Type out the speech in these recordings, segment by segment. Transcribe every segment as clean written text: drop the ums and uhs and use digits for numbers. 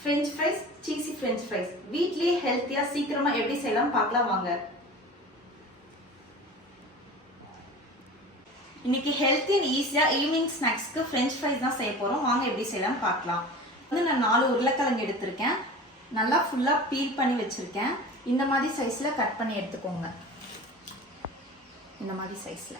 French fries, சீசி French fries வீட்லயே ஹெல்த்தியா சீக்கிரமா எப்படி செய்யலாம் பார்க்கலாம் வாங்க. இன்னைக்கு ஹெல்த்தி அண்ட் ஈஸியா ஈவினிங் ஸ்நாக்ஸ்க்கு ஃப்ரெஞ்ச் ஃப்ரைஸ் தான் செய்ய போறோம். வாங்க எப்படி செய்யலாம் பார்க்கலாம். நான் 4 உருளைக்கிழங்கு எடுத்திருக்கேன். நல்லா ஃபுல்லா பீல் பண்ணி வச்சிருக்கேன். இந்த மாதிரி சைஸ்ல கட் பண்ணி எடுத்துக்கோங்க. இந்த மாதிரி சைஸ்ல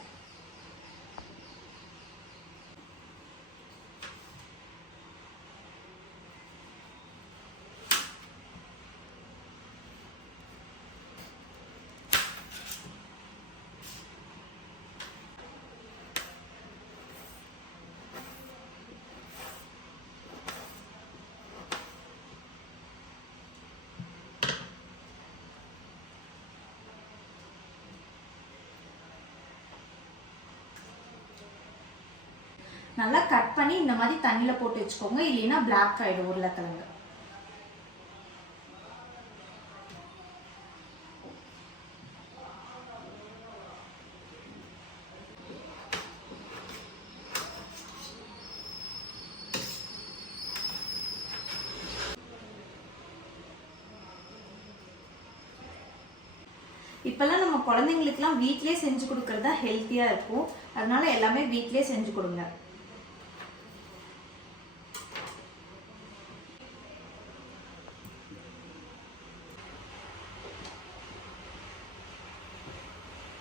நல்லா கட் பண்ணி இந்த மாதிரி தண்ணியில போட்டு வச்சுக்கோங்க. இல்லைன்னா பிளாக் ஆயிடும் உருளைக்கிழங்கு. இப்பெல்லாம் நம்ம குழந்தைங்களுக்குலாம் வீட்லயே செஞ்சு கொடுக்கறதா ஹெல்த்தியா இருக்கும். அதனால எல்லாமே வீட்லயே செஞ்சு கொடுங்க.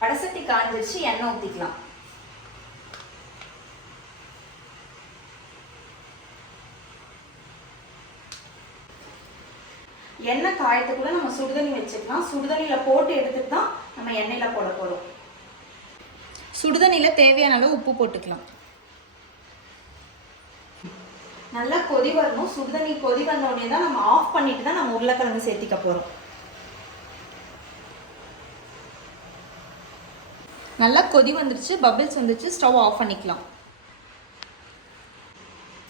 வடசட்டி காஞ்சிருச்சு, எண்ணெய் ஊத்திக்கலாம். எண்ணெய் காயத்துக்குள்ள நம்ம சுடுதண்ணி வச்சுக்கலாம். சுடுதண்ணியில போட்டு எடுத்துட்டு தான் நம்ம எண்ணெயில போட போறோம். சுடுதண்ணியில தேவையான அளவு உப்பு போட்டுக்கலாம். நல்லா கொதி வரணும். சுடுதண்ணி கொதி வந்த உடனே தான் நம்ம ஆஃப் பண்ணிட்டு தான் நம்ம உருளைக்கிழங்கு சேர்த்திக்க போறோம். நல்லா கொதி வந்துருச்சு, பபிள்ஸ் வந்துருச்சு. ஸ்டவ் ஆஃப் பண்ணிக்கலாம்.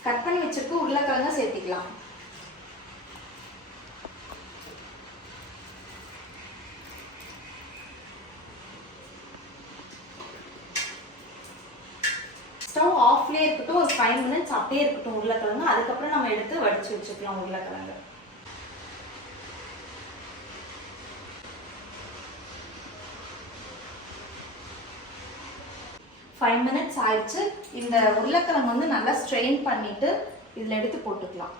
கட் பண்ணி வச்சிருக்க உருளைக்கிழங்க சேர்த்திக்கலாம். ஸ்டவ் ஆஃப்லேயே இருக்கட்டும். ஒரு 5 minutes அப்படியே இருக்கட்டும் உருளைக்கிழங்கு. அதுக்கப்புறம் நம்ம எடுத்து வடிச்சு வச்சுக்கலாம் உருளைக்கிழங்கு. 5 minutes ஆயிடுச்சு. இந்த உருளைக்கிழங்கு வந்து நல்லா ஸ்ட்ரெயின் பண்ணிட்டு இதில் எடுத்து போட்டுக்கலாம்.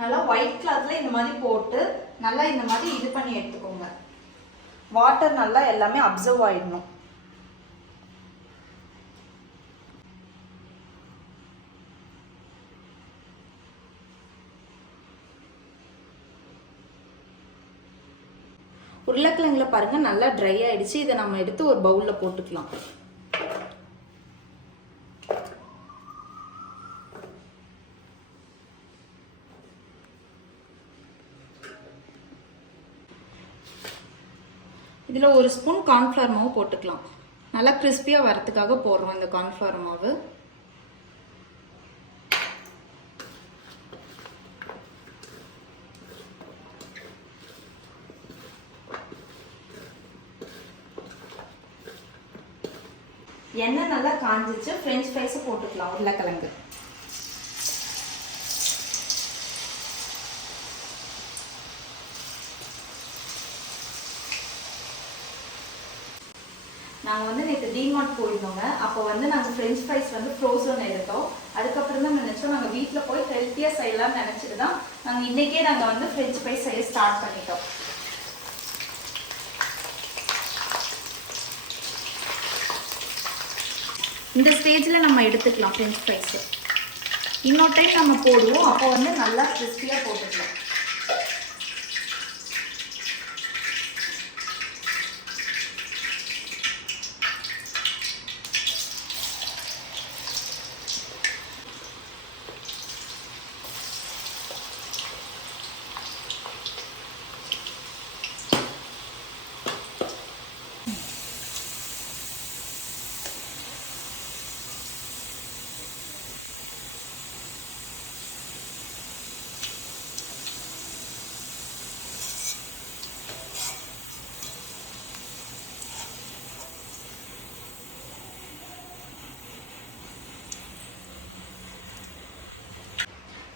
நல்லா ஒயிட் கிளாத்ல இந்த மாதிரி போட்டு நல்லா இந்த மாதிரி இது பண்ணி எடுத்துக்கோங்க. வாட்டர் நல்லா எல்லாமே அப்சர்வ் ஆயிடணும். உருளைக்கிழங்குல பாருங்க நல்லா ட்ரை ஆயிடுச்சு. இதை நம்ம எடுத்து ஒரு பவுல்ல போட்டுக்கலாம். இதில் 1 ஸ்பூன் கார்ன்ஃப்ளவர் மாவு போட்டுக்கலாம். நல்லா கிறிஸ்பியாக வரத்துக்காக போடுறோம் இந்த கார்ன்ஃப்ளவர் மாவு. எண்ணெய் நல்லா காஞ்சிச்சு. ஃப்ரெஞ்ச் ஃப்ரைஸை போட்டுக்கலாம் உருளைக்கிழங்கு. நாங்கள் வந்து நேற்று டிமார்ட் போயிருந்தோங்க. அப்போ வந்து நாங்கள் ஃப்ரெஞ்ச் ஃப்ரைஸ் வந்து ஃப்ரோசன் எடுத்தோம். அதுக்கப்புறம் தான் நினச்சோம் நாங்கள் வீட்டில் போய் ஹெல்த்தியாக செய்யலாம்னு நினச்சிட்டு தான் நாங்கள் இன்றைக்கே நாங்கள் வந்து ஃப்ரெஞ்ச் ஃப்ரைஸ் செய்ய ஸ்டார்ட் பண்ணிட்டோம். இந்த ஸ்டேஜில் நம்ம எடுத்துக்கலாம் ஃப்ரெஞ்ச் ஃப்ரைஸு. இன்னொரு டைம் நம்ம போடுவோம். அப்போ வந்து நல்லா கிறிஸ்பியாக போட்டுக்கலாம்.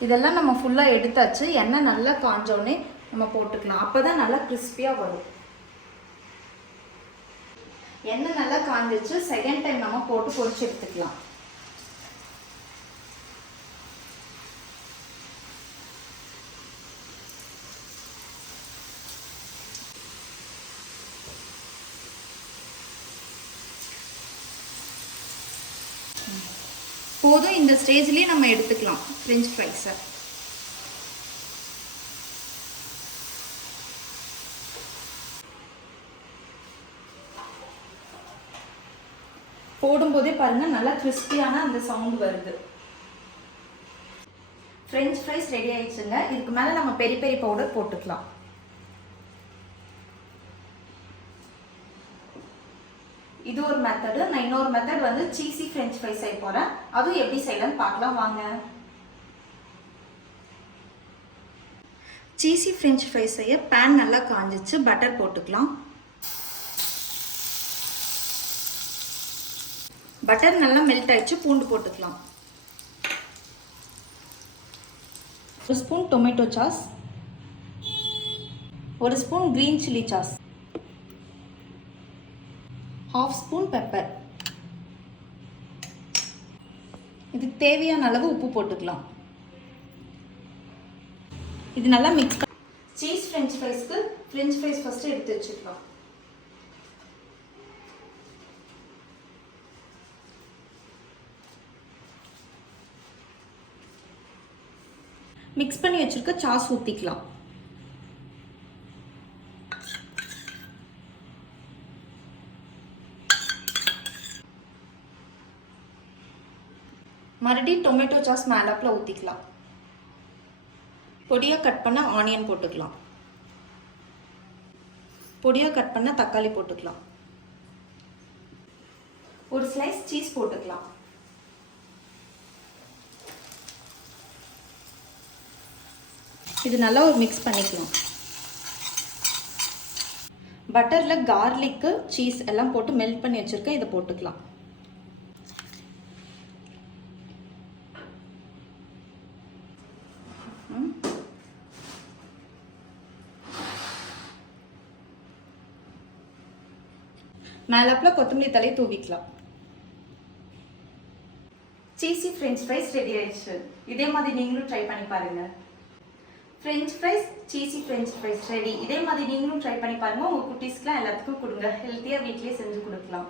இதெல்லாம் நம்ம ஃபுல்லாக எடுத்தாச்சு. எண்ணெய் நல்லா காஞ்சோடனே நம்ம போட்டுக்கலாம். அப்போ தான் நல்லா கிறிஸ்பியாக வரும். எண்ணெய் நல்லா காஞ்சிச்சு. செகண்ட் டைம் நம்ம போட்டு பொரிச்சு எடுத்துக்கலாம். போதும். இந்த ஸ்டேஜ்லேயே நம்ம எடுத்துக்கலாம் ஃப்ரெஞ்ச் ஃப்ரைஸை. போடும்போதே பாருங்கள் நல்லா கிறிஸ்பியான அந்த சவுண்ட் வருது. ஃப்ரெஞ்ச் ஃப்ரைஸ் ரெடி ஆயிடுச்சுங்க. இதுக்கு மேலே நம்ம பெரி பெரி பவுடர் போட்டுக்கலாம். இது ஒரு மெத்தடு. நான் இன்னொரு மெத்தட் வந்து சீஸி ஃப்ரெஞ்ச் ஃப்ரைஸ் செய்ய போகிறேன். அதுவும் எப்படி செய்யலாம்னு பார்க்கலாம் வாங்க. சீஸி ஃப்ரெஞ்ச் ஃப்ரைஸ் செய்ய பேன் நல்லா காஞ்சிச்சு. பட்டர் போட்டுக்கலாம். பட்டர் நல்லா மெல்ட் ஆயிடுச்சு. பூண்டு போட்டுக்கலாம். 1 spoon tomato sauce, 1 spoon green chilli sauce, 1/2 spoon pepper. இதுக்கு தேவையான அளவு உப்பு போட்டுக்கலாம். இது நல்லா மிக்ஸ் பண்ணி சீஸ் ஃப்ரெஞ்ச் ஃப்ரைஸ்க்கு ஃப்ரெஞ்ச் ஃப்ரைஸ் ஃபர்ஸ்ட் எடுத்து வச்சுக்கலாம். மிக்ஸ் பண்ணி வச்சிருக்க சாஸ் ஊற்றிக்கலாம். மறுபடியும் டொமேட்டோ சாஸ் மேலாப்பில் ஊற்றிக்கலாம். பொடியாக கட் பண்ண ஆனியன் போட்டுக்கலாம். பொடியாக கட் பண்ண தக்காளி போட்டுக்கலாம். ஒரு ஸ்லைஸ் சீஸ் போட்டுக்கலாம். இது நல்லா ஒரு மிக்ஸ் பண்ணிக்கலாம். பட்டரில் கார்லிக்கு சீஸ் எல்லாம் போட்டு மெல்ட் பண்ணி வச்சுருக்கேன். இதை போட்டுக்கலாம். மேலாப்பில் கொத்தமல்லி தலையை தூவிக்கலாம். சீஸி ஃப்ரெஞ்ச் ஃப்ரைஸ் ரெடி ஆயிடுச்சு. இதே மாதிரி நீங்களும் ட்ரை பண்ணி பாருங்கள். French fries, cheesy French fries ready. இதே மாதிரி நீங்களும் ட்ரை பண்ணி பாருங்கள். உங்கள் குட்டீஸ்க்குலாம் எல்லாத்துக்கும் கொடுங்க. ஹெல்த்தியாக வீட்லேயே செஞ்சு கொடுக்கலாம்.